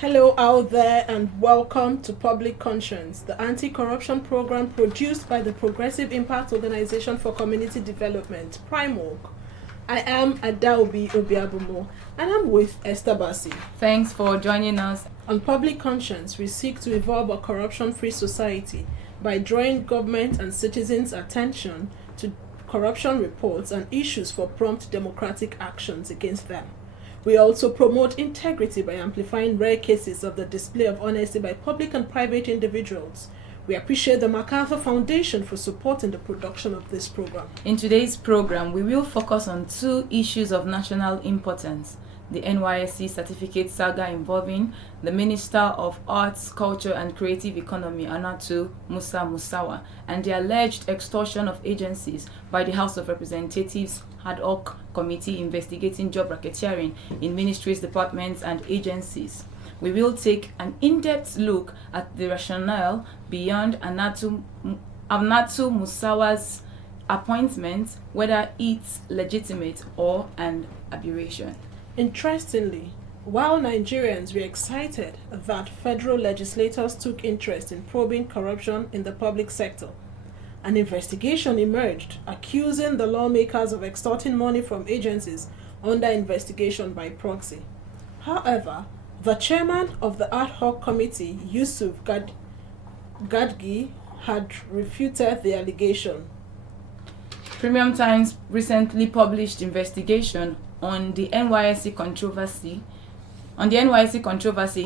Hello out there and welcome to Public Conscience, the anti-corruption program produced by the Progressive Impact Organization for Community Development, PRIMORG. I am Adaobi Obiabumo and I'm with Esther Bassi. Thanks for joining us. On Public Conscience, we seek to evolve a corruption-free society by drawing government and citizens' attention to corruption reports and issues for prompt democratic actions against them. We also promote integrity by amplifying rare cases of the display of honesty by public and private individuals. We appreciate the MacArthur Foundation for supporting the production of this program. In today's program, we will focus on two issues of national importance: the NYSC certificate saga involving the Minister of Arts, Culture and Creative Economy, Hannatu Musawa, and the alleged extortion of agencies by the House of Representatives ad hoc committee investigating job racketeering in ministries, departments and agencies. We will take an in-depth look at the rationale beyond Hannatu Musawa's appointment, whether it's legitimate or an aberration. Interestingly, while Nigerians were excited that federal legislators took interest in probing corruption in the public sector, an investigation emerged accusing the lawmakers of extorting money from agencies under investigation by proxy. However, the chairman of the ad hoc committee, Yusuf Gadgi, had refuted the allegation. Premium Times recently published investigation on the NYSC controversy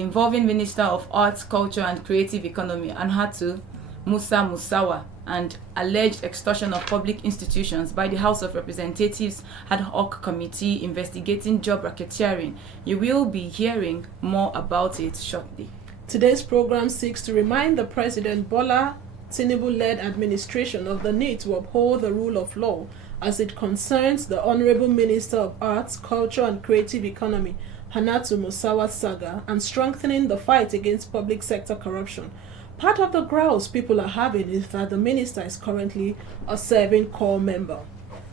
involving Minister of Arts, Culture and Creative Economy Hannatu Musawa and alleged extortion of public institutions by the House of Representatives ad hoc committee investigating job racketeering. You will be hearing more about it shortly. Today's program seeks to remind the President Bola Tinubu-led administration of the need to uphold the rule of law as it concerns the Honorable Minister of Arts, Culture and Creative Economy, Hannatu Musawa saga, and strengthening the fight against public sector corruption. Part of the growls people are having is that the minister is currently a serving corps member.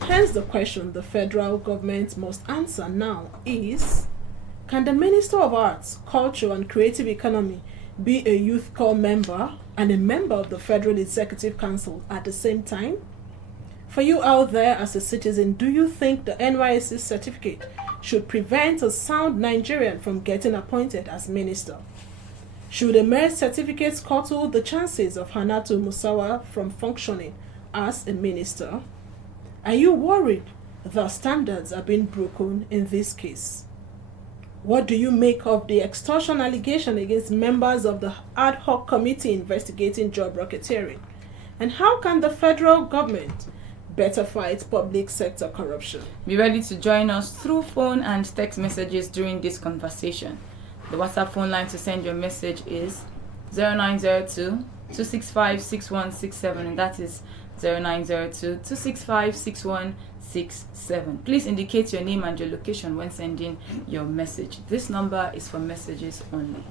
Hence the question the federal government must answer now is, can the Minister of Arts, Culture and Creative Economy be a youth corps member and a member of the Federal Executive Council at the same time? For you out there as a citizen, do you think the NYSC certificate should prevent a sound Nigerian from getting appointed as minister? Should a mere certificate curtail the chances of Hannatu Musawa from functioning as a minister? Are you worried that standards are being broken in this case? What do you make of the extortion allegation against members of the ad hoc committee investigating job racketeering? And how can the federal government better fight public sector corruption? Be ready to join us through phone and text messages during this conversation. The WhatsApp phone line to send your message is 0902-265-6167, and that is 0902-265-6167. Please indicate your name and your location when sending your message. This number is for messages only.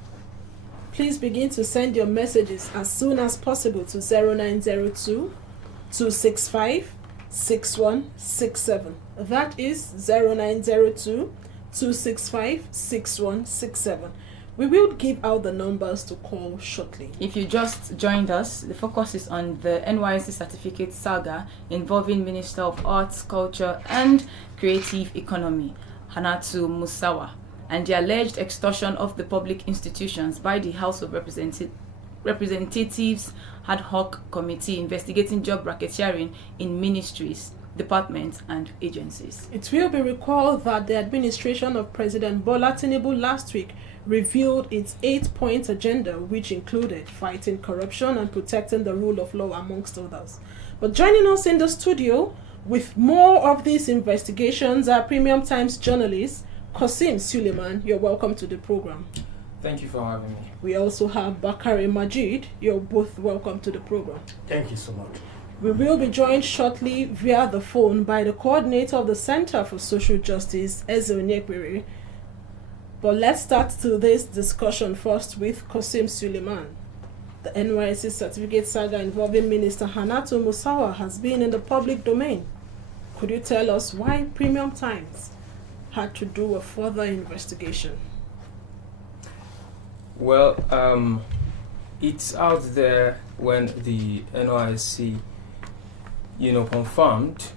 Please begin to send your messages as soon as possible to 0902-265-6167. That is 0902-265-6167. We will give out the numbers to call shortly. If you just joined us, the focus is on the NYSC certificate saga involving Minister of Arts, Culture and Creative Economy, Hannatu Musawa, and the alleged extortion of the public institutions by the House of Representatives ad hoc committee investigating job racketeering in ministries, departments and agencies. It will be recalled that the administration of President Bola Tinubu last week revealed its 8-point agenda, which included fighting corruption and protecting the rule of law, amongst others. But joining us in the studio with more of these investigations are Premium Times journalist Qasim Suleiman. You're welcome to the program. Thank you for having me. We also have Bakari Majid. You're both welcome to the program. Thank you so much. We will be joined shortly via the phone by the coordinator of the Center for Social Justice, Eze Onyekwere. But let's start today's discussion first with Qasim Suleiman. The NYSC certificate saga involving Minister Hannatu Musawa has been in the public domain. Could you tell us why Premium Times had to do a further investigation? Well, it's out there when the NYSC, confirmed.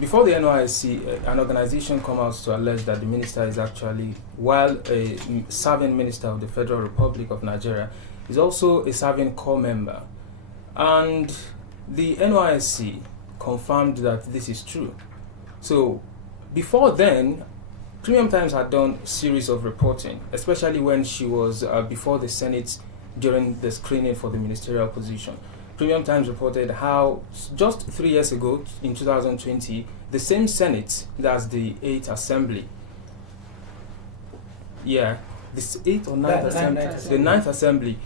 Before the NYSC, an organization come out to allege that the minister is actually, while a serving minister of the Federal Republic of Nigeria, is also a serving corps member. And the NYSC confirmed that this is true. So before then, Premium Times had done a series of reporting, especially when she was before the Senate during the screening for the ministerial position. Premium Times reported how just 3 years ago, in 2020, the same Senate, that's the 8th Assembly, the 8th or 9th Assembly, the 9th Assembly,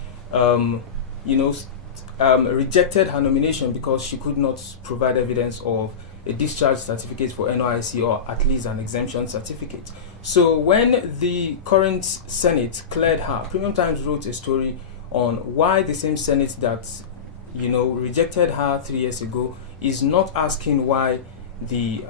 rejected her nomination because she could not provide evidence of a discharge certificate for NYSC, or at least an exemption certificate. So when the current Senate cleared her, Premium Times wrote a story on why the same Senate that rejected her 3 years ago is not asking why the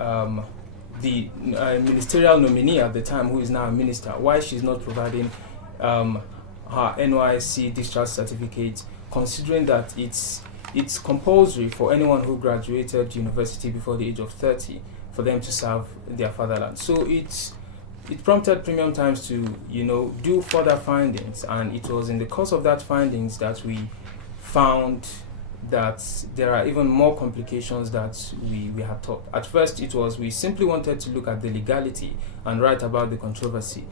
ministerial nominee at the time, who is now a minister, why she's not providing her NYSC discharge certificate, considering that it's compulsory for anyone who graduated university before the age of 30 for them to serve their fatherland. So it prompted Premium Times to do further findings, and it was in the course of that findings that we found that there are even more complications that we had thought. At first, we simply wanted to look at the legality and write about the controversy.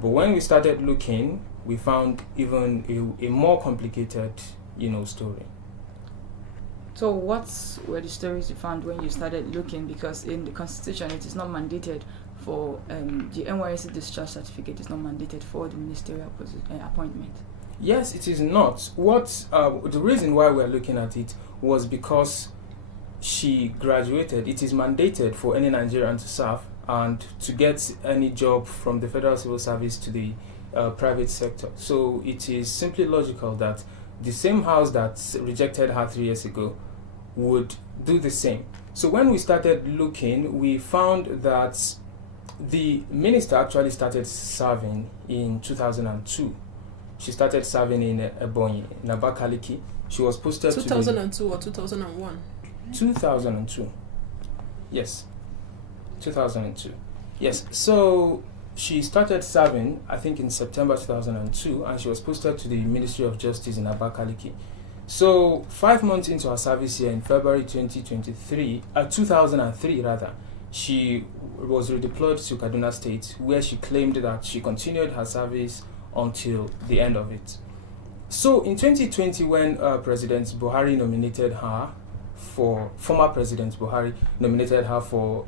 But when we started looking, we found even a more complicated, story. So what were the stories you found when you started looking? Because in the Constitution, it is not mandated for the NYSC discharge certificate is not mandated for the ministerial appointment. Yes, it is not. The reason why we are looking at it was because she graduated. It is mandated for any Nigerian to serve and to get any job from the Federal Civil Service to the private sector. So it is simply logical that the same house that rejected her 3 years ago would do the same. So when we started looking, we found that the minister actually started serving in 2002. She started serving in Ebonyi, in Abakaliki. She was posted 2002 or 2001? 2002. Yes. 2002. Yes. So she started serving, I think, in September 2002, and she was posted to the Ministry of Justice in Abakaliki. So 5 months into her service here in February 2003, she was redeployed to Kaduna State, where she claimed that she continued her service until the end of it. So in 2020, when former President Buhari nominated her for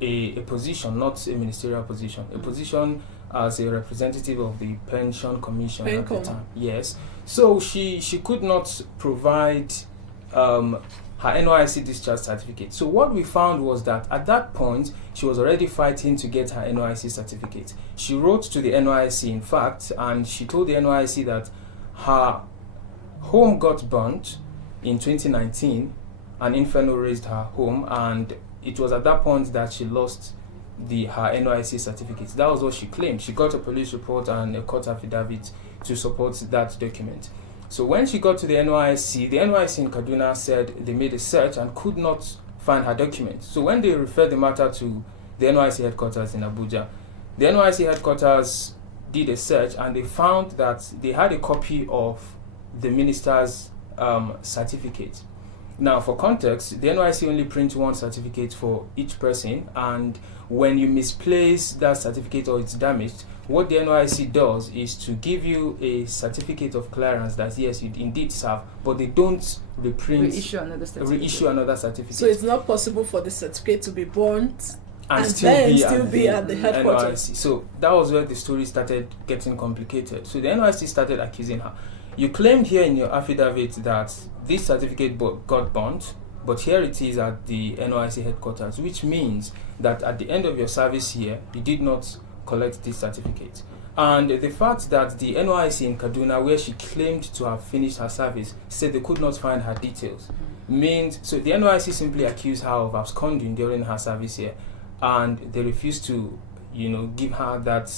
a position, not a ministerial position, a position as a representative of the Pension Commission at the time. Yes. So she could not provide her NYSC discharge certificate. So what we found was that at that point, she was already fighting to get her NYSC certificate. She wrote to the NYSC, in fact, and she told the NYSC that her home got burnt in 2019. An inferno razed her home, and it was at that point that she lost her NYSC certificate. That was what she claimed. She got a police report and a court affidavit to support that document. So when she got to the NYSC in Kaduna said they made a search and could not find her document. So when they referred the matter to the NYSC headquarters in Abuja, the NYSC headquarters did a search and they found that they had a copy of the minister's certificate. Now, for context, the NYSC only prints one certificate for each person, and when you misplace that certificate or it's damaged, what the NYSC does is to give you a certificate of clearance that yes, you indeed serve, but they don't reissue another certificate. So it's not possible for the certificate to be burnt and still be at the headquarters. NYSC. So that was where the story started getting complicated. So the NYSC started accusing her. You claimed here in your affidavit that this certificate got burnt, but here it is at the NYSC headquarters, which means that at the end of your service here, you did not collect this certificate. And the fact that the NYSC in Kaduna, where she claimed to have finished her service, said they could not find her details, means, so the NYSC simply accused her of absconding during her service here, and they refused to, give her that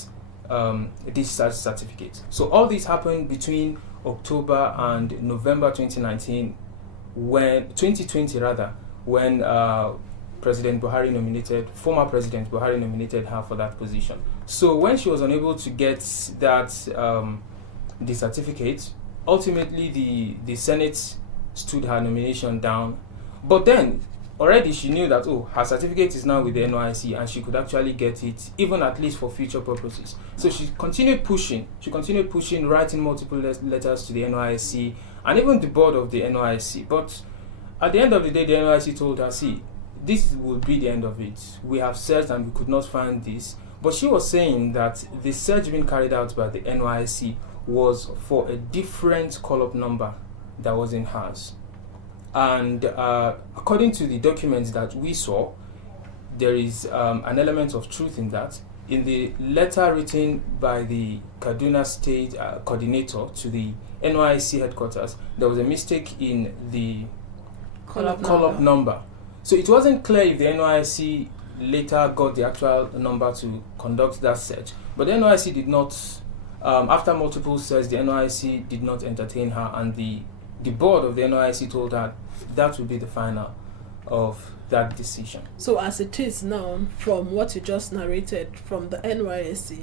discharge certificate. So all this happened between October and November 2019, when 2020 rather, when former President Buhari nominated her for that position. So when she was unable to get that the certificate, ultimately the Senate stood her nomination down. But then already she knew that her certificate is now with the NYSC and she could actually get it, even at least for future purposes. So she continued pushing, writing multiple letters to the NYSC and even the board of the NYSC. But at the end of the day, the NYSC told her, see, this will be the end of it. We have searched and we could not find this. But she was saying that the search being carried out by the NYSC was for a different call-up number that was in hers. And according to the documents that we saw, there is an element of truth in that. In the letter written by the Kaduna State coordinator to the NYSC headquarters, there was a mistake in the call-up number. So it wasn't clear if the NYSC later got the actual number to conduct that search. But the NYSC did not, after multiple searches, the NYSC did not entertain her, and the board of the NYSC told her that would be the final of that decision. So as it is now, from what you just narrated from the NYSC,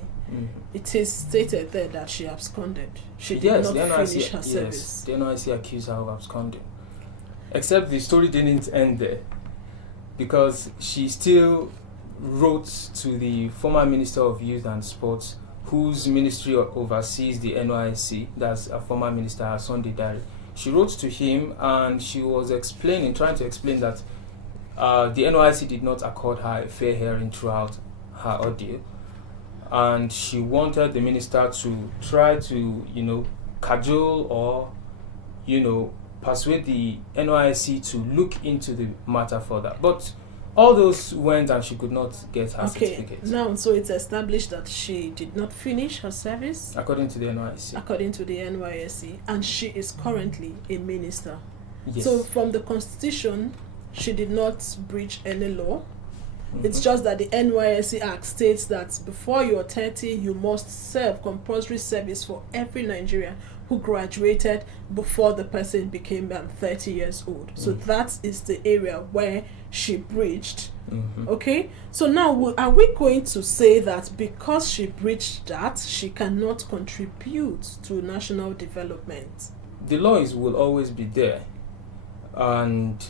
it is stated there that she absconded. She did not finish her service. Yes, the NYSC accused her of absconding. Except the story didn't end there, because she still wrote to the former Minister of Youth and Sports, whose ministry oversees the NYSC, that's a former minister, Sunday Dari. She wrote to him and she was trying to explain that the NYSC did not accord her a fair hearing throughout her ordeal. And she wanted the minister to try to, cajole or, persuade the NYSC to look into the matter further. But all those went and she could not get her certificate. Now, so it's established that she did not finish her service? According to the NYSC. According to the NYSC. And she is currently a minister. Yes. So from the Constitution, she did not breach any law. It's just that the NYSC Act states that before you're 30, you must serve compulsory service for every Nigerian who graduated before the person became 30 years old. So that is the area where she breached. Okay? So now, are we going to say that because she breached that, she cannot contribute to national development? The law will always be there. And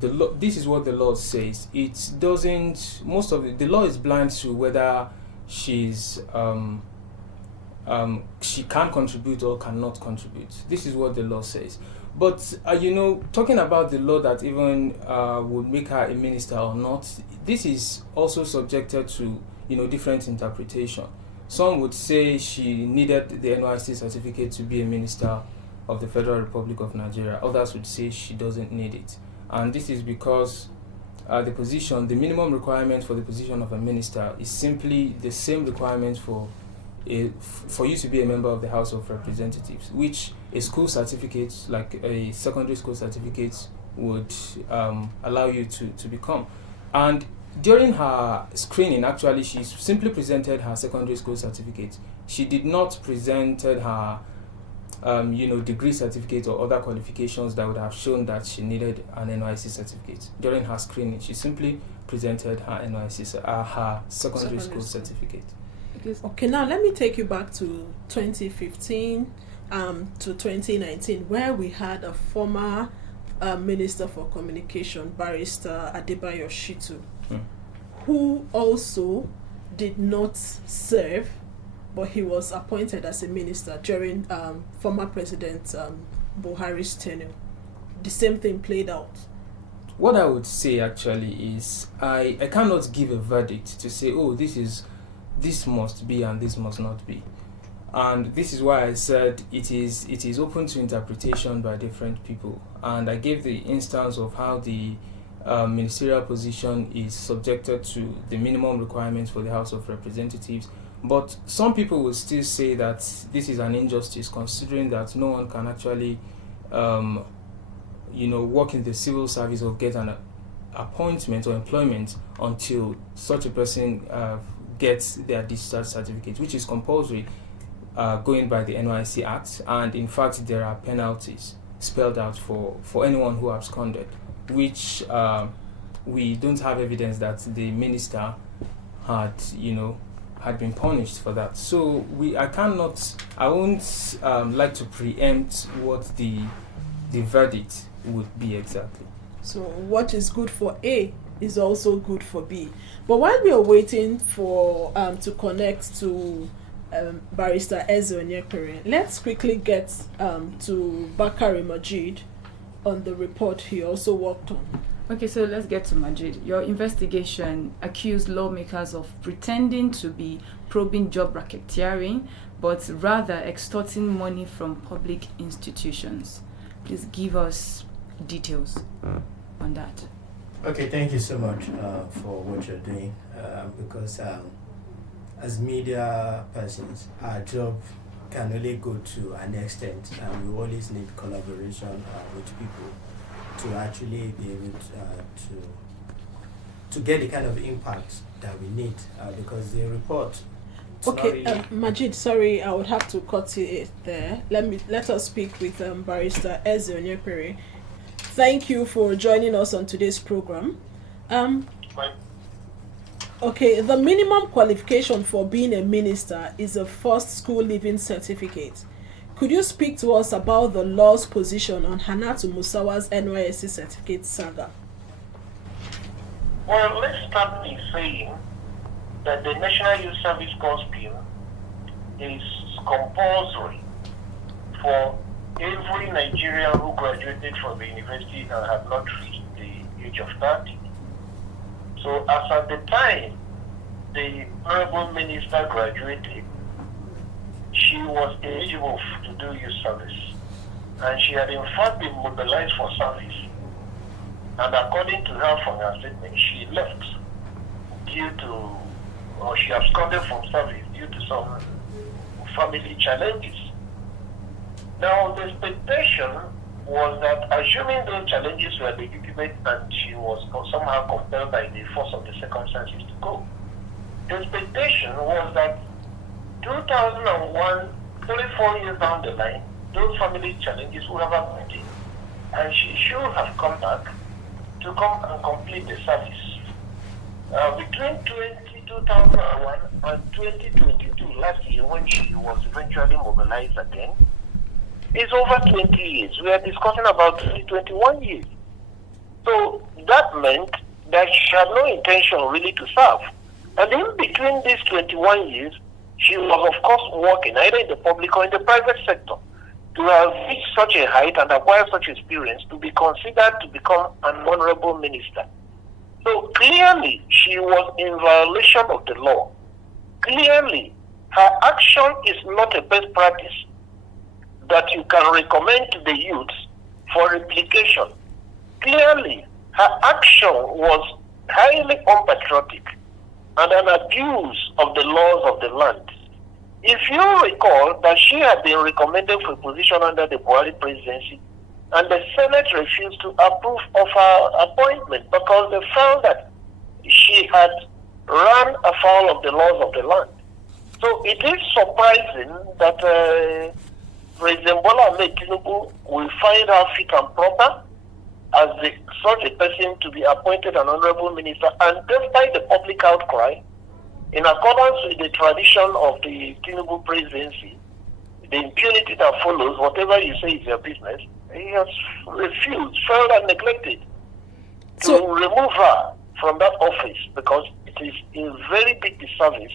this is what the law says. It doesn't, the law is blind to whether she's she can contribute or cannot contribute. This is what the law says. But talking about the law that even would make her a minister or not, this is also subjected to different interpretation. Some would say she needed the NYSC certificate to be a minister of the Federal Republic of Nigeria. Others would say she doesn't need it. And this is because the minimum requirement for the position of a minister is simply the same requirement for you to be a member of the House of Representatives, which a school certificate, like a secondary school certificate, would allow you to become. And during her screening, actually, she simply presented her secondary school certificate. She did not present her degree certificate or other qualifications that would have shown that she needed an NYSC certificate. During her screening, she simply presented her her secondary school certificate. Okay, now let me take you back to 2015 to 2019, where we had a former Minister for Communication, Barrister Adebayo Shitu, who also did not serve, but he was appointed as a minister during former President Buhari's tenure. The same thing played out. What I would say actually is I cannot give a verdict to say, this must be and this must not be. And this is why I said it is open to interpretation by different people. And I gave the instance of how the ministerial position is subjected to the minimum requirements for the House of Representatives. But some people will still say that this is an injustice, considering that no one can actually, work in the civil service or get an appointment or employment until such a person get their discharge certificate, which is compulsory going by the NYSC Act. And in fact, there are penalties spelled out for anyone who absconded, which we don't have evidence that the minister had been punished for that. So I won't like to preempt what the verdict would be exactly. So what is good for A is also good for B. But while we are waiting for to connect to Barrister Eze Onyekere, let's quickly get to Bakari Majid on the report he also worked on. Okay, so let's get to Majid. Your investigation accused lawmakers of pretending to be probing job racketeering, but rather extorting money from public institutions. Please give us details on that. Okay, thank you so much for what you're doing, because as media persons, our job can only go to an extent, and we always need collaboration with people to actually be able to get the kind of impact that we need, because the report. Okay, Majid, sorry, I would have to cut it there. Let us speak with Barrister Eze Onyekere. Thank you for joining us on today's program. Okay, the minimum qualification for being a minister is a first school leaving certificate. Could you speak to us about the law's position on Hannatu Musawa's NYSC certificate saga? Well, let's start by saying that the National Youth Service Corps scheme is compulsory for every Nigerian who graduated from the university and had not reached the age of 30. So as at the time the Honorable Minister graduated, she was eligible to do youth service. And she had in fact been mobilized for service. And according to her from her statement, she left she absconded from service due to some family challenges. Now, the expectation was that, assuming those challenges were legitimate and she was somehow compelled by the force of the circumstances to go, the expectation was that 2001, 34 years down the line, those family challenges would have abated, and she should have come back to come and complete the service. Between 2001 and 2022, last year, when she was eventually mobilized again, it's over 20 years. We are discussing about 21 years. So that meant that she had no intention really to serve. And in between these 21 years, she was, of course, working either in the public or in the private sector to have reached such a height and acquire such experience to be considered to become an honorable minister. So clearly, she was in violation of the law. Clearly, her action is not a best practice that you can recommend to the youth for replication. Clearly, her action was highly unpatriotic and an abuse of the laws of the land. If you recall that she had been recommended for a position under the Buhari presidency, and the Senate refused to approve of her appointment because they felt that she had run afoul of the laws of the land. So it is surprising that President Bola Ahmed Tinubu will find her fit and proper as such a person to be appointed an honorable minister, and despite the public outcry, in accordance with the tradition of the Tinubu presidency, the impunity that follows, whatever you say is your business, he has refused, failed and neglected to remove her from that office because it is in very big disservice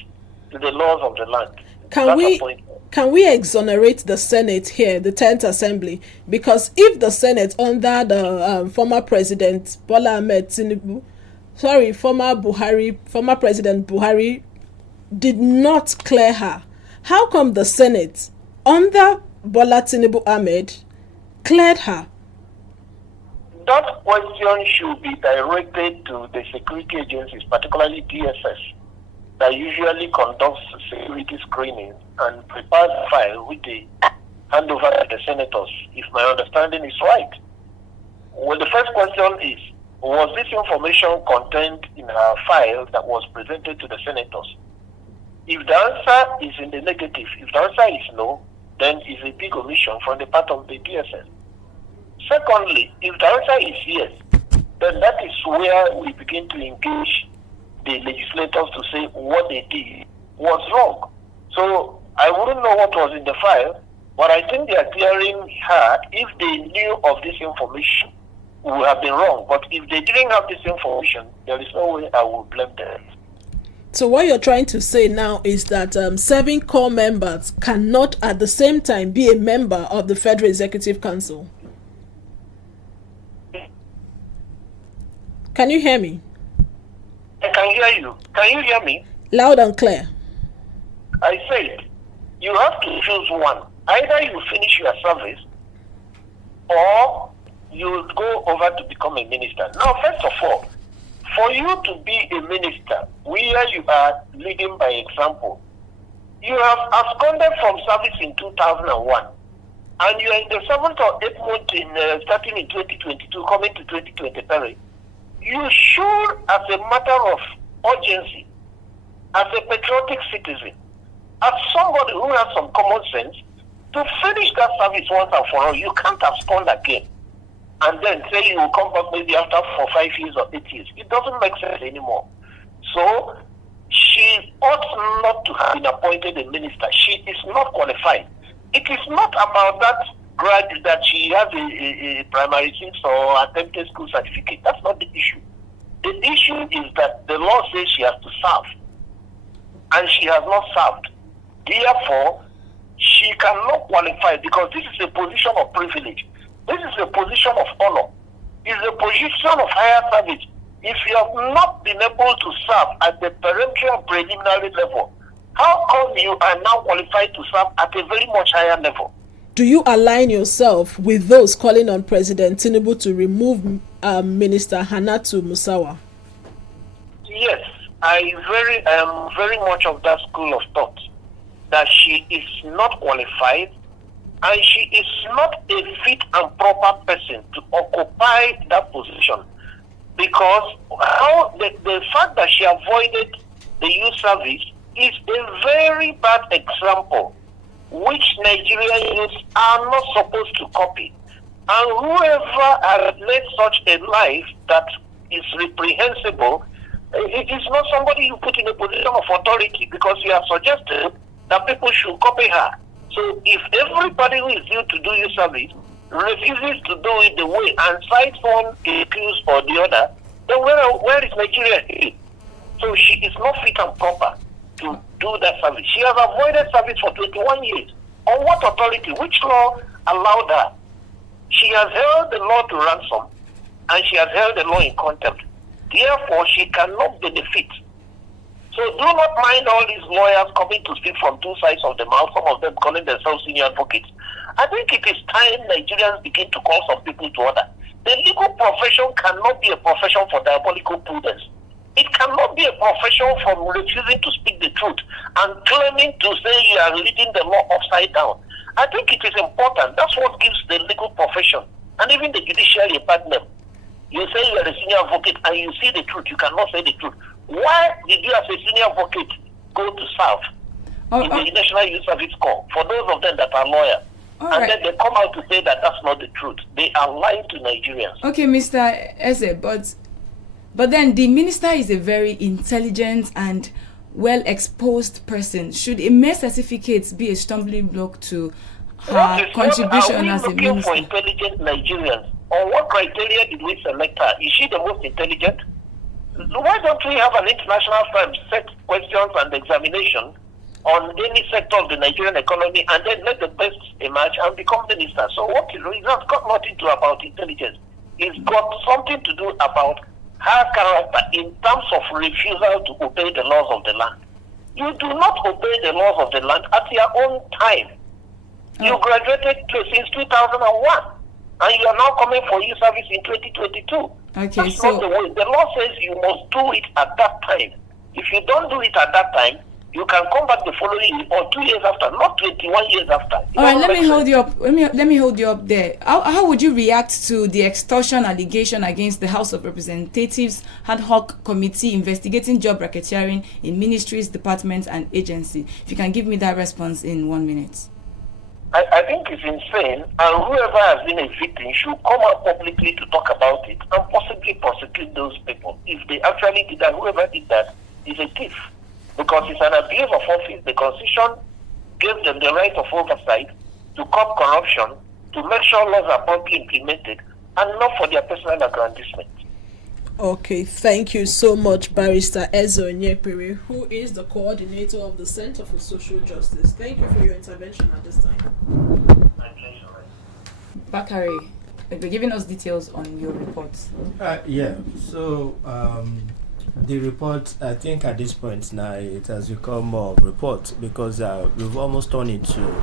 to the laws of the land. Can we exonerate the Senate here, the 10th Assembly? Because if the Senate under the former President Bola Ahmed Tinubu, former President Buhari did not clear her, how come the Senate under Bola Tinubu Ahmed cleared her? That question should be directed to the security agencies, particularly DSS, that usually conducts security screening and prepares a file which they hand over to the senators, if my understanding is right. Well, the first question is, was this information contained in her file that was presented to the senators? If the answer is in the negative, if the answer is no, then it's a big omission from the part of the DSS. Secondly, if the answer is yes, then that is where we begin to engage the legislators to say what they did was wrong. So I wouldn't know what was in the file, but I think they are clearing her. If they knew of this information, we would have been wrong. But if they didn't have this information, there is no way I will blame them. So what you're trying to say now is that 7 core members cannot at the same time be a member of the Federal Executive Council. Can you hear me? I can hear you. Can you hear me? Loud and clear. I said, you have to choose one. Either you finish your service or you go over to become a minister. Now, first of all, for you to be a minister, where you are leading by example, you have absconded from service in 2001, and you are in the 7th or 8th month starting in 2022, coming to 2023. You should, as a matter of urgency, as a patriotic citizen, as somebody who has some common sense, to finish that service once and for all. You can't abscond again and then say you will come back maybe after 4, 5 years or 8 years. It doesn't make sense anymore. So she ought not to have been appointed a minister. She is not qualified. It is not about that graduate that she has a primary 6 or attempted school certificate. That's not the issue. The issue is that the law says she has to serve, and she has not served. Therefore, she cannot qualify because this is a position of privilege. This is a position of honor. It's a position of higher service. If you have not been able to serve at the peremptory preliminary level, how come you are now qualified to serve at a very much higher level? Do you align yourself with those calling on President Tinubu to remove Minister Hannatu Musawa? Yes, I am very much of that school of thought, that she is not qualified and she is not a fit and proper person to occupy that position, because the fact that she avoided the youth service is a very bad example which Nigerian youths are not supposed to copy. And whoever has led such a life that is reprehensible, it is not somebody you put in a position of authority, because you have suggested that people should copy her. So if everybody who is due to do your service refuses to do it the way and cites one excuse or the other, then where is Nigeria headed? So she is not fit and proper to do that service. She has avoided service for 21 years. On what authority? Which law allowed her? She has held the law to ransom, and she has held the law in contempt. Therefore, she cannot benefit. So do not mind all these lawyers coming to speak from two sides of the mouth, some of them calling themselves senior advocates. I think it is time Nigerians begin to call some people to order. The legal profession cannot be a profession for diabolical prudence. It cannot be a profession for refusing to speak the truth and claiming to say you are reading the law upside down. I think it is important. That's what gives the legal profession and even the judiciary a bad name. You say you are a senior advocate and you see the truth, you cannot say the truth. Why did you as a senior advocate go to serve in the National Youth Service Corps, for those of them that are lawyers? And then they come out to say that that's not the truth. They are lying to Nigerians. Okay, Mr. Eze, but then the minister is a very intelligent and well-exposed person. Should a mere certificate be a stumbling block to her contribution as a minister? Are we looking for intelligent Nigerians? On what criteria did we select her? Is she the most intelligent? Why don't we have an international firm set questions and examination on any sector of the Nigerian economy and then let the best emerge and become minister? So what it has got nothing to do about intelligence. It's got something to do about her character in terms of refusal to obey the laws of the land. You do not obey the laws of the land at your own time. You graduated since 2001 and you are now coming for your service in 2022. Okay, that's not the way. The law says you must do it at that time. If you don't do it at that time, You can come back the following year or 2 years after, not 21 years after. All right, let me hold you up. Let me hold you up there. How would you react to the extortion allegation against the House of Representatives ad hoc committee investigating job racketeering in ministries, departments, and agencies? If you can give me that response in 1 minute. I think it's insane, and whoever has been a victim should come out publicly to talk about it and possibly prosecute those people. If they actually did that, whoever did that is a thief, because it's an abuse of office. The Constitution gave them the right of oversight to curb corruption, to make sure laws are properly implemented, and not for their personal aggrandizement. Okay, thank you so much, Barrister Ezo Nyepere, who is the coordinator of the Center for Social Justice. Thank you for your intervention at this time. My pleasure. Bakari, you're giving us details on your report. Yeah, so the report, I think at this point now, it has become more of a report because we've almost turned it to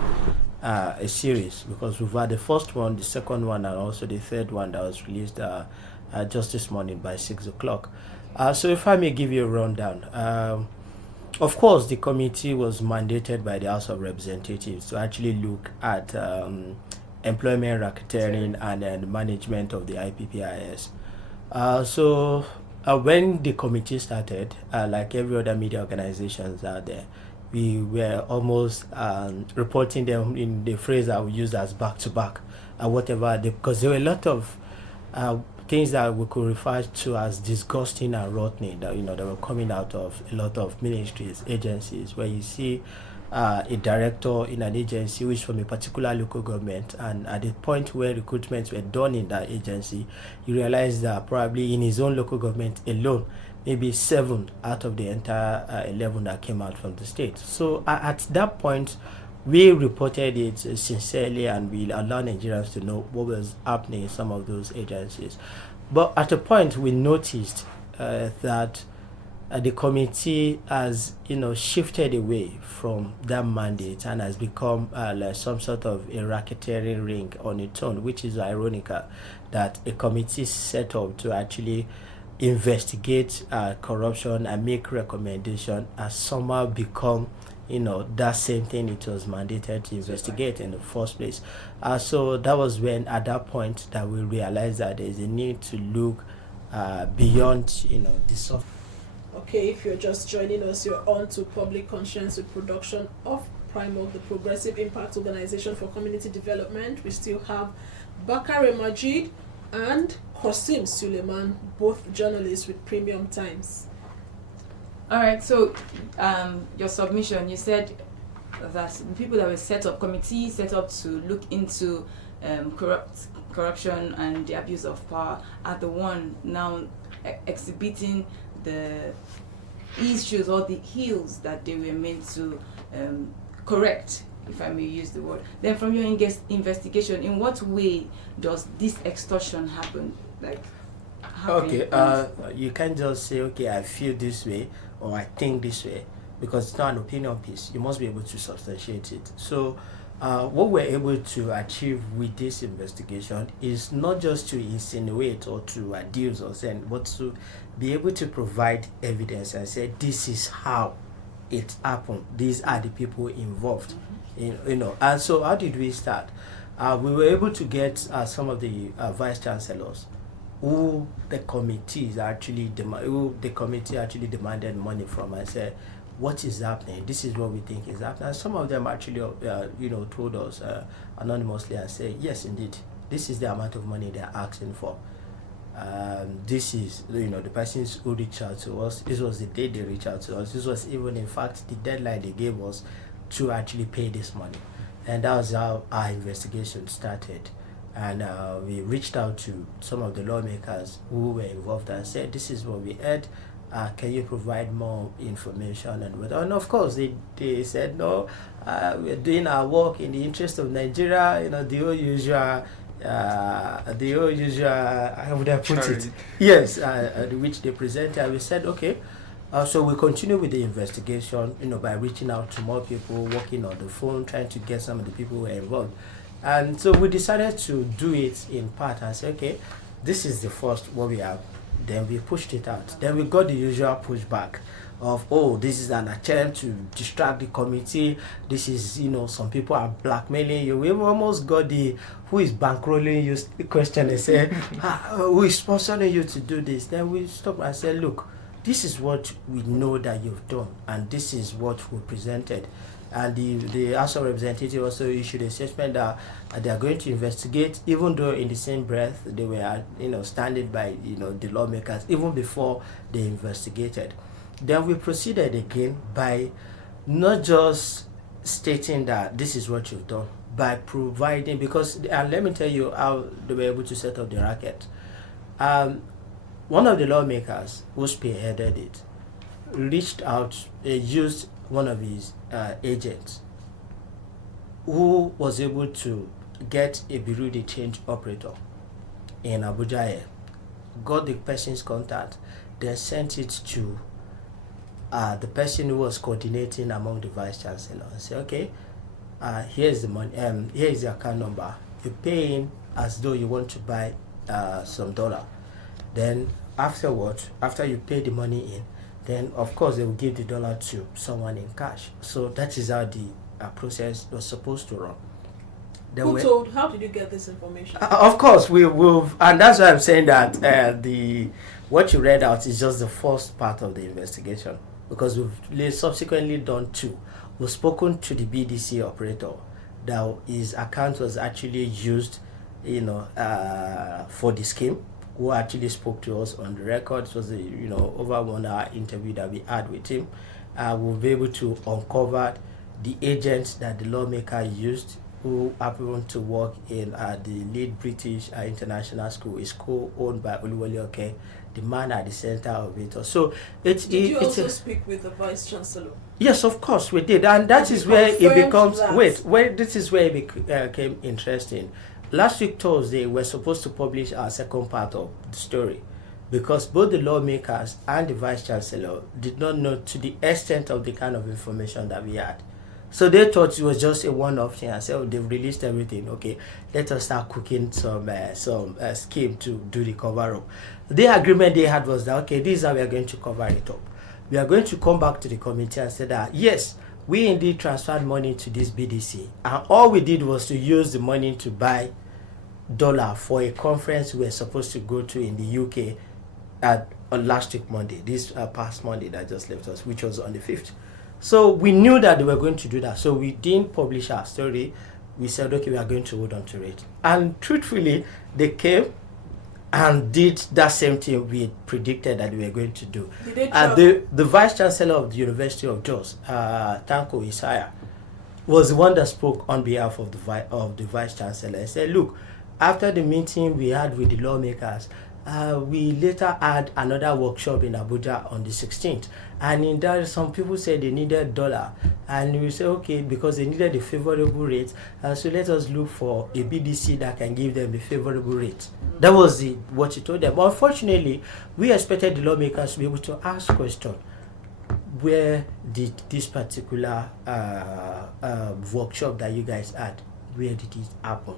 a series, because we've had the first one, the second one, and also the third one that was released just this morning by 6 o'clock. So if I may give you a rundown, of course, the committee was mandated by the House of Representatives to actually look at employment racketeering and management of the IPPIS. So when the committee started, like every other media organizations out there, we were almost reporting them in the phrase that we used as back-to-back, whatever, because there were a lot of things that we could refer to as disgusting and rotten that that were coming out of a lot of ministries, agencies, where you see a director in an agency which from a particular local government, and at the point where recruitments were done in that agency, you realize that probably in his own local government alone, maybe 7 out of the entire 11 that came out from the state. So at that point, we reported it sincerely, and we allowed Nigerians to know what was happening in some of those agencies. But at a point, we noticed that the committee has, shifted away from that mandate and has become like some sort of a racketeering ring on its own, which is ironical that a committee set up to actually investigate corruption and make recommendation has somehow become that same thing it was mandated to investigate in the first place. So that was when, at that point, that we realized that there's a need to look beyond, the soft. Okay, if you're just joining us, you're on to Public Conscience with production of Primark, the Progressive Impact Organization for Community Development. We still have Bakare Majid and Qasim Suleiman, both journalists with Premium Times. All right, so your submission, you said that the people that were set up, committees set up to look into corruption and the abuse of power, are the one now exhibiting the issues or the ills that they were meant to correct, if I may use the word. Then from your investigation, in what way does this extortion happen? You can't just say, okay, I feel this way or I think this way, because it's not an opinion piece. You must be able to substantiate it. So what we're able to achieve with this investigation is not just to insinuate or to adduce or send, but to be able to provide evidence and say, this is how it happened. These are the people involved. And so how did we start? We were able to get some of the vice chancellors who the committee actually demanded money from, and said, what is happening? This is what we think is happening. And some of them actually told us anonymously and said, yes, indeed, this is the amount of money they're asking for. This is the persons who reached out to us. This was the day they reached out to us. This was even, in fact, the deadline they gave us to actually pay this money. And that was how our investigation started. And we reached out to some of the lawmakers who were involved and said, this is what we heard. Can you provide more information? And of course, they said, no, we're doing our work in the interest of Nigeria, the whole usual, how would I put it? Yes, which they presented. We said, okay. So we continue with the investigation, by reaching out to more people, working on the phone, trying to get some of the people who were involved. And so we decided to do it in part and say, okay, this is the first what we have. Then we pushed it out. Then we got the usual pushback of, oh, this is an attempt to distract the committee. This is, some people are blackmailing you. We've almost got the who is bankrolling you question and say, who is sponsoring you to do this? Then we stop and say, look, this is what we know that you've done, and this is what we presented. And the House of Representatives also issued a statement that they are going to investigate, even though in the same breath they were, standing by, the lawmakers, even before they investigated. Then we proceeded again by not just stating that this is what you've done, by providing, because, and let me tell you how they were able to set up the racket. One of the lawmakers who spearheaded it reached out, used one of his agents who was able to get a bureau de change operator in Abuja, got the person's contact, then sent it to the person who was coordinating among the vice chancellor and say, okay, here's the money, here is the account number. You pay in as though you want to buy some dollar. Then afterwards, after you pay the money in, then of course they will give the dollar to someone in cash. So that is how the process was supposed to run. Who told? How did you get this information? Of course, we will, and that's why I'm saying that what you read out is just the first part of the investigation, because we've subsequently done two. We've spoken to the BDC operator that his account was actually used, for the scheme, who actually spoke to us on the record. It was a over 1 hour interview that we had with him. We'll be able to uncover the agents that the lawmaker used, who happened to work in the lead British international school, a school owned by Oluwole Oke, the man at the center of it. So did you also speak with the Vice Chancellor? Yes, of course we did, and that is where it becomes. This is where it became interesting. Last week Thursday, we're supposed to publish our second part of the story, because both the lawmakers and the Vice Chancellor did not know to the extent of the kind of information that we had. So they thought it was just a one-off thing. I said, oh, they've released everything. Okay, let us start cooking some scheme to do the cover-up. The agreement they had was that, okay, this is how we are going to cover it up. We are going to come back to the committee and say that, yes, we indeed transferred money to this BDC. And all we did was to use the money to buy dollar for a conference we were supposed to go to in the UK on last week Monday, this past Monday that just left us, which was on the 5th. So we knew that they were going to do that. So we didn't publish our story. We said, okay, we are going to hold on to it. And truthfully, they came and did that same thing we predicted that they were going to do. Did they travel? The Vice Chancellor of the University of Jos, Tanko Isaiah, was the one that spoke on behalf of the Vice Chancellor and said, look, after the meeting we had with the lawmakers, we later had another workshop in Abuja on the 16th. And in that, some people said they needed dollar. And we said, okay, because they needed a favorable rate, so let us look for a BDC that can give them a favorable rate. That was what he told them. But unfortunately, we expected the lawmakers to be able to ask questions. Where did this particular workshop that you guys had, where did it happen?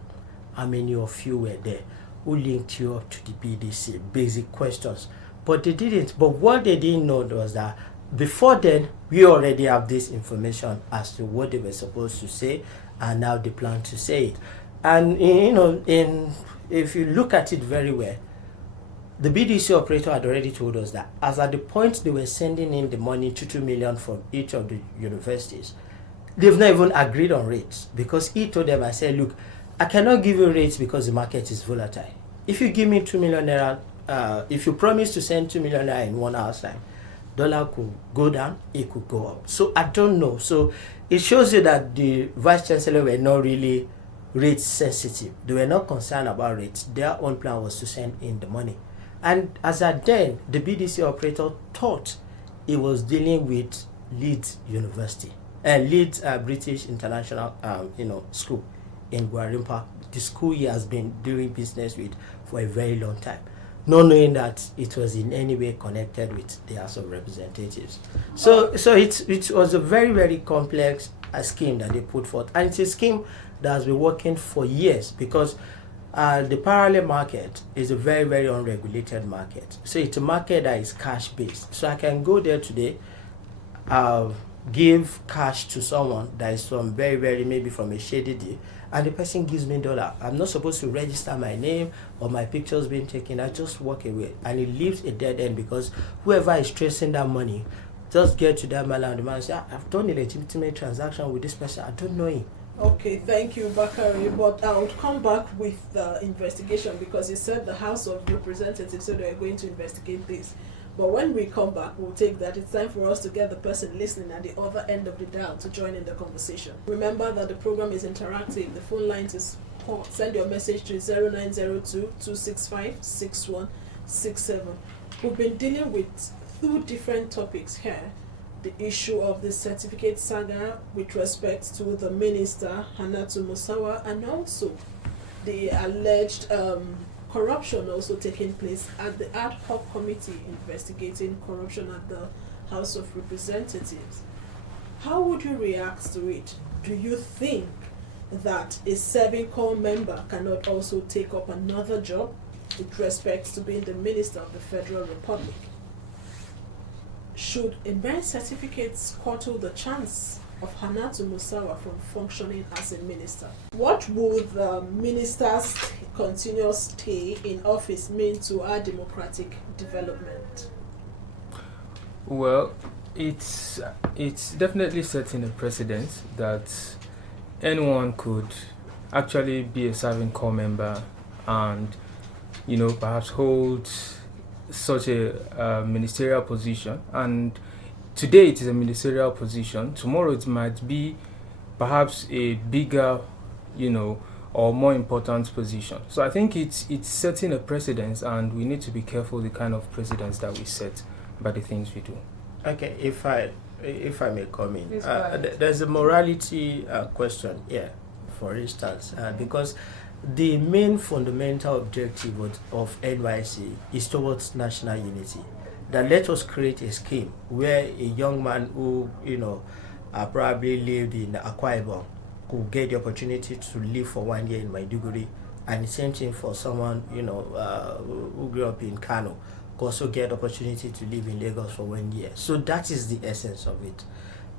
How many of you were there? Who linked you up to the BDC? Basic questions. But they didn't. But what they didn't know was that before then, we already have this information as to what they were supposed to say, and now they plan to say it. And if you look at it very well, the BDC operator had already told us that as at the point they were sending in the money, 2 million from each of the universities, they've not even agreed on rates, because he told them, I said, look, I cannot give you rates because the market is volatile. If you give me 2 million naira, if you promise to send 2 million naira in 1 hour's time, dollar could go down, it could go up. So I don't know. So it shows you that the Vice Chancellor were not really rate sensitive. They were not concerned about rates. Their own plan was to send in the money. And as at then, the BDC operator thought it was dealing with Leeds University, Leeds British International School in Gwarimpa, the school he has been doing business with for a very long time, not knowing that it was in any way connected with the House of Representatives. So it was a very, very complex scheme that they put forth, and it's a scheme that has been working for years, because the parallel market is a very, very unregulated market. So it's a market that is cash based. So I can go there today give cash to someone that is from very, very, maybe from a shady deal, and the person gives me $1. I'm not supposed to register my name or my pictures being taken. I just walk away, and it leaves a dead end, because whoever is tracing that money just get to that man, and the man say, I've done a legitimate transaction with this person, I don't know him. Okay, thank you, Bakari. But I would come back with the investigation, because you said the House of Representatives said they're going to investigate this. But when we come back, we'll take that. It's time for us to get the person listening at the other end of the dial to join in the conversation. Remember that the program is interactive. The phone line is send your message to 0902-265-6167. We've been dealing with 2 different topics here. The issue of the certificate saga with respect to the minister, Hannatu Musawa, and also the alleged corruption also taking place at the ad hoc committee investigating corruption at the House of Representatives. How would you react to it? Do you think that a serving corps member cannot also take up another job with respect to being the minister of the Federal Republic? Should a mere certificate scuttle the chance of Hannatu Musawa from functioning as a minister? What would the minister's continuous stay in office mean to our democratic development? Well, it's definitely setting a precedent that anyone could actually be a serving corps member and, perhaps hold such a ministerial position. And today it is a ministerial position. Tomorrow it might be perhaps a bigger, or more important position. So I think it's setting a precedence, and we need to be careful the kind of precedence that we set by the things we do. Okay, if I may come in, there's a morality question here, for instance, because the main fundamental objective of NYSC is towards national unity. That let us create a scheme where a young man who probably lived in Akwa Ibom could get the opportunity to live for 1 year in Maiduguri, and the same thing for someone who grew up in Kano could also get opportunity to live in Lagos for 1 year. So that is the essence of it.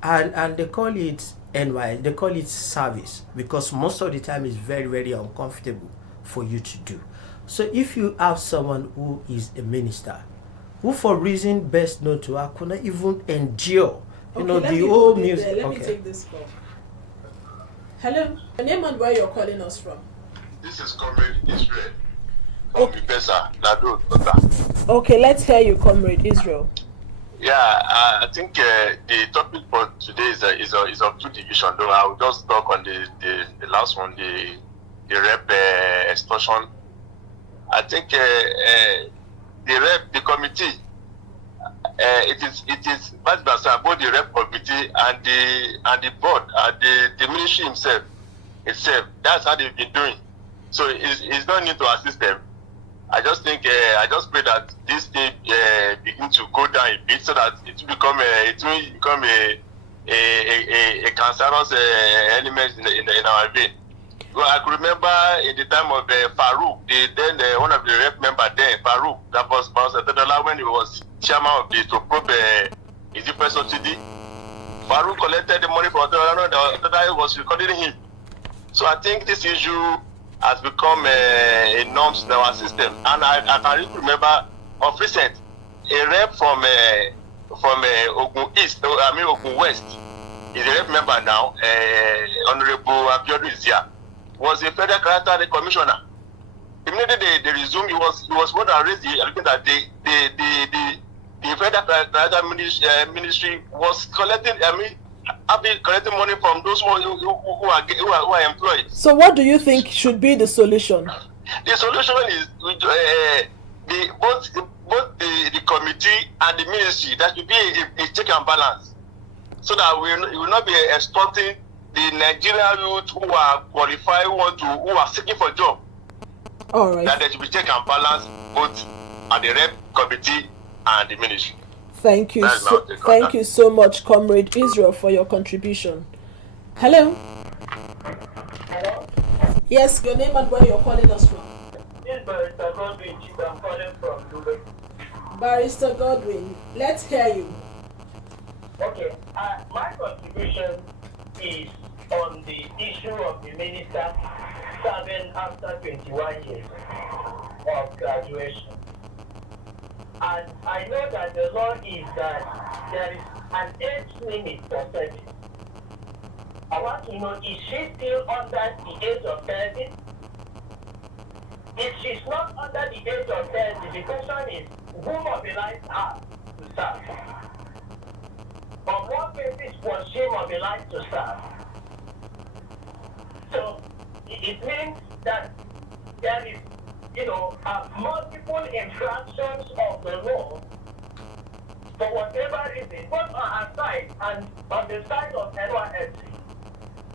And they call it they call it service, because most of the time it's very, very uncomfortable for you to do. So if you have someone who is a minister, who for reason best known to her could not even endure, the old music. Let me take this call. Hello, your name and where you're calling us from? This is Comrade Israel from Ibesa, Lado, Tota. Okay, let's hear you, Comrade Israel. Yeah, I think the topic for today is of 2 divisions. Though I will just talk on the last one, the rep extortion. I think the committee, it is vice versa, both the rep committee and the board, the ministry itself. That's how they've been doing. So it's not need to assist them. I just think I just pray that this thing begin to go down a bit, so that it will become a cancerous element in our vein. Well, I could remember in the time of Farouk, one of the rep member there, Farouk, that was when he was chairman of the to probe is it person TD. Farouk collected the money for the other was recording him. So I think this issue has become a norm in our system. And I can remember of recent, a rep from Ogun East, Ogun West, is a rep member now, Honorable Abiodun Izia, was a federal character commissioner. Immediately they resumed, he was more than raised that the federal character ministry was collecting, collecting money from those who are employed. So what do you think should be the solution? The solution is both the committee and the ministry. That should be a check and balance, so that we will not be extorting the Nigerian youth who are qualified, who are seeking for job. All right. That there should be check and balance both at the rep committee and the ministry. Thank you. Thank you so much, Comrade Israel, for your contribution. Hello. Hello. Yes, your name and where you're calling us from. This is Barrister Godwin. I'm calling from Dubai. Barrister Godwin, let's hear you. Okay, my contribution is on the issue of the minister serving after 21 years of graduation. And I know that the law is that there is an age limit for service. I want to know, is she still under the age of 30? If she's not under the age of 30, the question is, who mobilized her to serve? On what basis was she mobilized to serve? So it means that there is, multiple infractions of the law for whatever reason, both on her side and on the side of NYSC.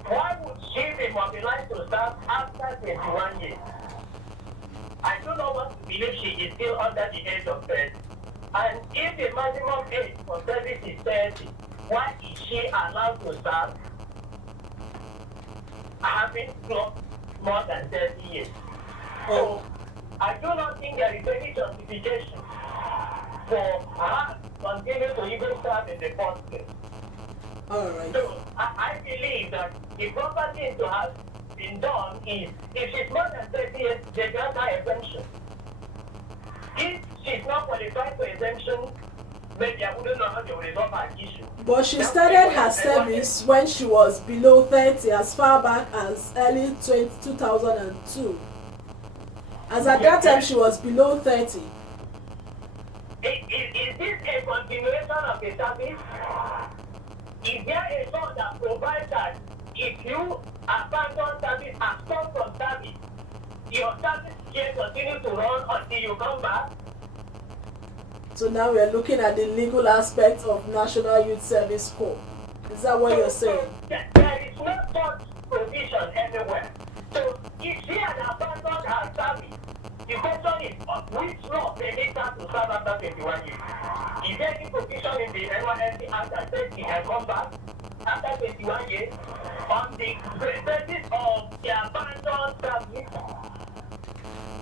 Why would she be mobilized to serve after 21 years? I do not want to believe she is still under the age of 30. And if the maximum age for service is 30, why is she allowed to serve having clocked more than 30 years? So I do not think there is any justification for her to continue to even serve in the first place. All right. So I believe that the proper thing to have been done is, if she's more than 30 years, they grant her exemption. If she's not qualified for exemption, maybe I wouldn't know how to resolve her issue. But she started her service when she was below 30, as far back as early 2002. As at that time, she was below 30. Is this a continuation of the service? Is there a law that provides that if you abandon service and stop from service, your service can continue to run until you come back? So now we are looking at the legal aspects of National Youth Service Corps. Is that what you're saying? There is no such provision anywhere. So if she had abandoned her service, the question is, which law permits her to serve after 21 years? Is there any provision in the NYSC Act that says she can come back after 21 years on the basis of the abandoned service?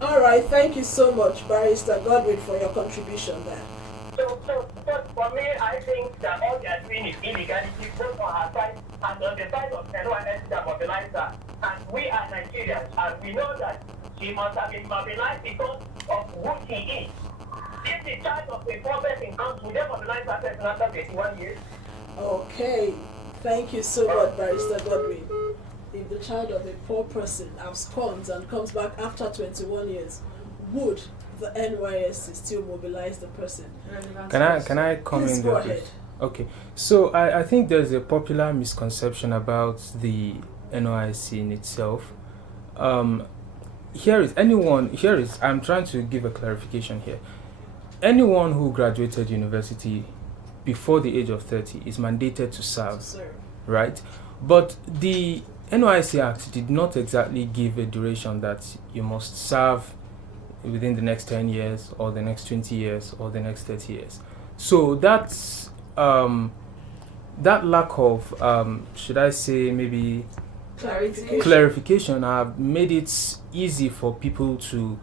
All right, thank you so much, Barrister Godwin, for your contribution there. So for me, I think that all they are doing is illegality, both on her side and on the side of NYSC that mobilized her. And we are Nigerians, and we know that she must have been mobilized because of who she is. If the child of a poor person comes, would they mobilize that person after 21 years? Okay, thank you so much, Barrister Godwin. If the child of a poor person absconds and comes back after 21 years, would the NYSC still mobilize the person? Can I come Please in go there, ahead. please? Okay, so I think there's a popular misconception about the NYSC in itself. I'm trying to give a clarification here. Anyone who graduated university before the age of 30 is mandated to serve, right? But the NYSC Act did not exactly give a duration that you must serve within the next 10 years or the next 20 years or the next 30 years. So that's that lack of should I say maybe clarification have made it easy for people to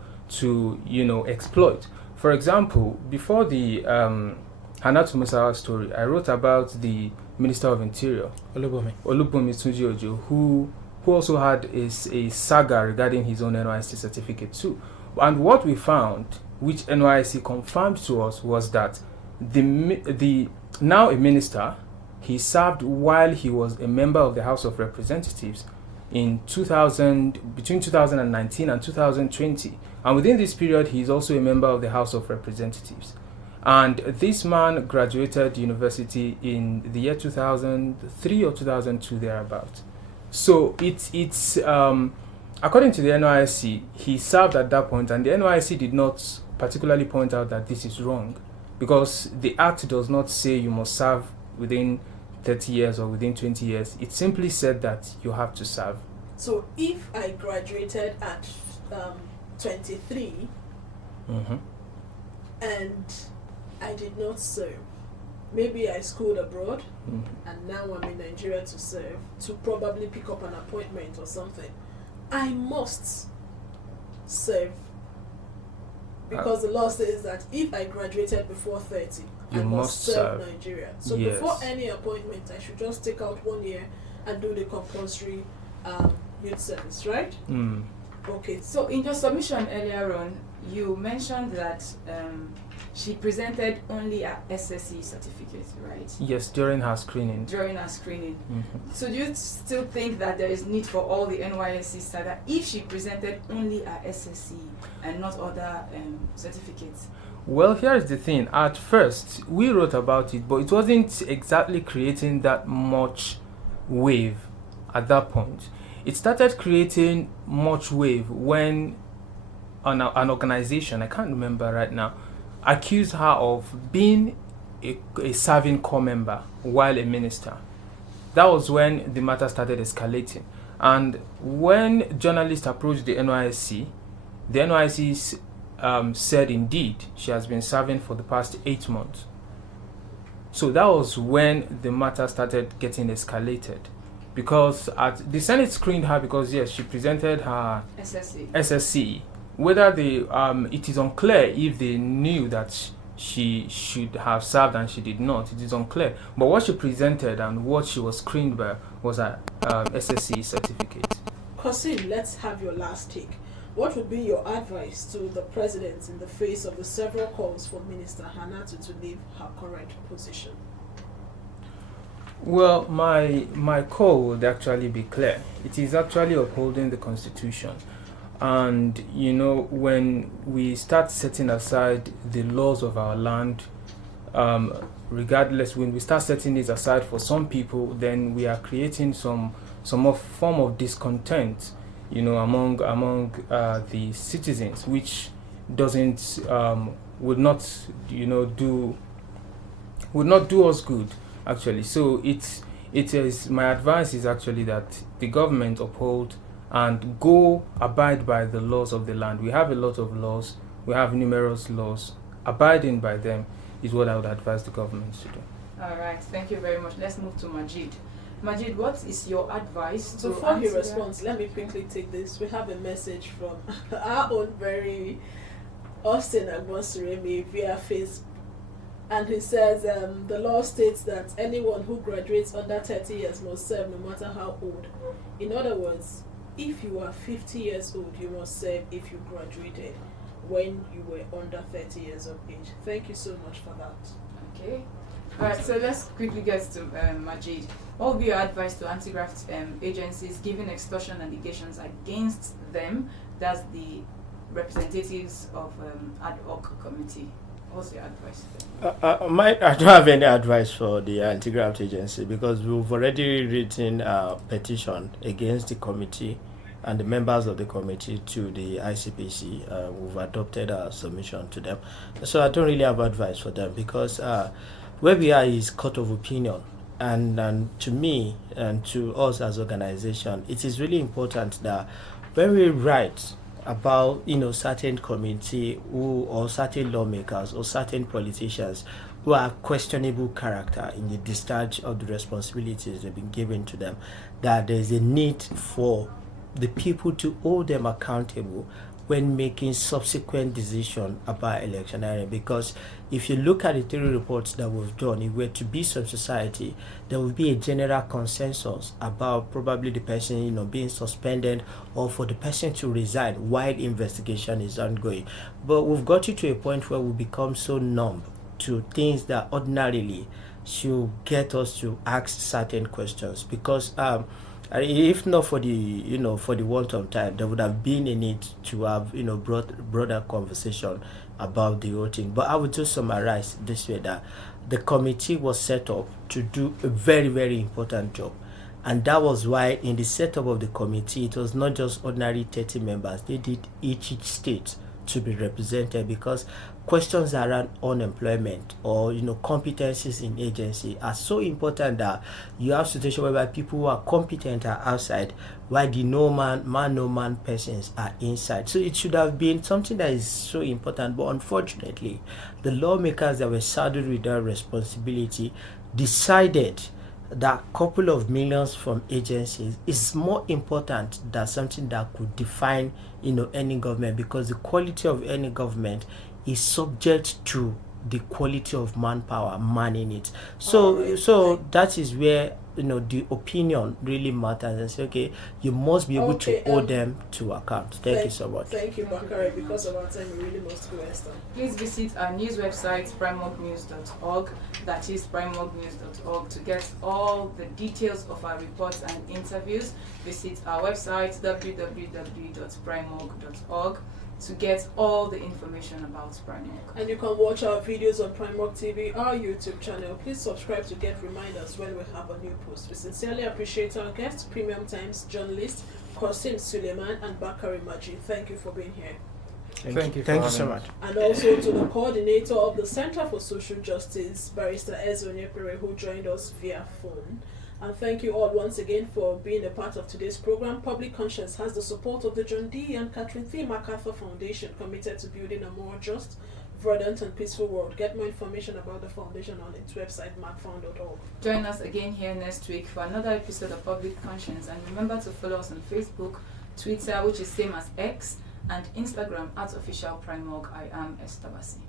exploit. For example, before the Hannatu Musawa story, I wrote about the Minister of Interior, Olubunmi Tunji-Ojo, who also had a saga regarding his own NYSC certificate too. And what we found, which NYSC confirmed to us, was that the now a minister, he served while he was a member of the House of Representatives in between 2019 and 2020. And within this period, he is also a member of the House of Representatives. And this man graduated university in the year 2003 or 2002 thereabout. So it's according to the NYSC, he served at that point, and the NYSC did not particularly point out that this is wrong, because the Act does not say you must serve within 30 years or within 20 years. It simply said that you have to serve. So if I graduated at 23 and I did not serve, maybe I schooled abroad and now I'm in Nigeria to serve, to probably pick up an appointment or something, I must serve, because the law says that if I graduated before 30, You must serve Nigeria. So yes. Before any appointment, I should just take out 1 year and do the compulsory youth service, right? Okay. So in your submission earlier on, you mentioned that she presented a SSC certificate, right? Yes, during her screening. So do you still think that there is need for all the NYSC saga if she presented only a SSC and not other certificates? Well, here is the thing. At first, we wrote about it, but it wasn't exactly creating that much wave at that point. It started creating much wave when an organization, I can't remember right now, accused her of being a serving corps member while a minister. That was when the matter started escalating. And when journalists approached the NYSC said indeed she has been serving for the past 8 months. So that was when the matter started getting escalated. Because the Senate screened her because yes, she presented her SSC. Whether it is unclear if they knew that she should have served and she did not. It is unclear. But what she presented and what she was screened by was her SSC certificate. Qasim, let's have your last take. What would be your advice to the president in the face of the several calls for Minister Hannatu to leave her current position? Well, my call would actually be clear. It is actually upholding the Constitution. And, when we start setting aside the laws of our land, regardless, when we start setting it aside for some people, then we are creating some form of discontent, among the citizens, which doesn't would not do us good, actually. So it is my advice is actually that the government uphold and go abide by the laws of the land. We have a lot of laws. We have numerous laws. Abiding by them is what I would advise the government to do. All right. Thank you very much. Let's move to Majid. Majid, what is your advice to Before he responds, let me quickly take this. We have a message from our own very Austin Agbosuremi via Facebook. And he says the law states that anyone who graduates under 30 years must serve no matter how old. In other words, if you are 50 years old, you must serve if you graduated when you were under 30 years of age. Thank you so much for that. Okay. All right, so let's quickly get to Majid. What would be your advice to anti-graft agencies giving extortion allegations against them? That's the representatives of ad hoc committee. What's your advice there? I don't have any advice for the anti-graft agency because we've already written a petition against the committee and the members of the committee to the ICPC. We've adopted a submission to them. So I don't really have advice for them because where we are is court of opinion. And to me and to us as organization, it is really important that when we write about certain committee or certain lawmakers or certain politicians who are questionable character in the discharge of the responsibilities they've been given to them, that there's a need for the people to hold them accountable when making subsequent decisions about electioneering. Because if you look at the 3 reports that we've done, if we're to be some society, there will be a general consensus about probably the person being suspended or for the person to resign while investigation is ongoing. But we've got to a point where we become so numb to things that ordinarily should get us to ask certain questions, because if not for the for the want of time, there would have been a need to have broader conversation about the whole thing. But I would just summarize this way, that the committee was set up to do a very, very important job, and that was why in the setup of the committee it was not just ordinary 30 members. They did each state to be represented, because questions around unemployment or competencies in agency are so important that you have situation whereby people who are competent are outside while the no man persons are inside. So it should have been something that is so important, but unfortunately the lawmakers that were saddled with that responsibility decided that couple of millions from agencies is more important than something that could define any government, because the quality of any government is subject to the quality of manpower manning it. So that is where the opinion really matters, and say, okay, you must be able to hold them to account. Thank you so much. Thank you, Bakari. Because of our time, we really must go, Esther. Please visit our news website, primorgnews.org, that is primorgnews.org, to get all the details of our reports and interviews. Visit our website, www.primorg.org, to get all the information about Primorg. And you can watch our videos on Primorg TV, our YouTube channel. Please subscribe to get reminders when we have a new post. We sincerely appreciate our guests, Premium Times journalist Qasim Suleiman and Bakari Maji. Thank you for being here. Thank you so much. And also to the coordinator of the Center for Social Justice, Barrister Ezonyepere, who joined us via phone. And thank you all once again for being a part of today's program. Public Conscience has the support of the John D. and Catherine C. MacArthur Foundation, committed to building a more just, verdant and peaceful world. Get more information about the foundation on its website, macfound.org. Join us again here next week for another episode of Public Conscience, and remember to follow us on Facebook, Twitter, which is same as X, and Instagram @officialprimorg. I am Esther Basi.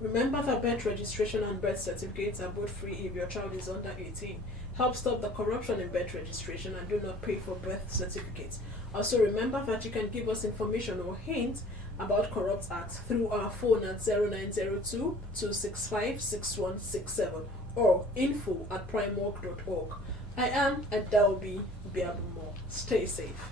Remember that birth registration and birth certificates are both free if your child is under 18. Help stop the corruption in birth registration and do not pay for birth certificates. Also remember that you can give us information or hints about corrupt acts through our phone at 0902-265-6167 or info@primorg.org. I am Adaobi Biabumo. Stay safe.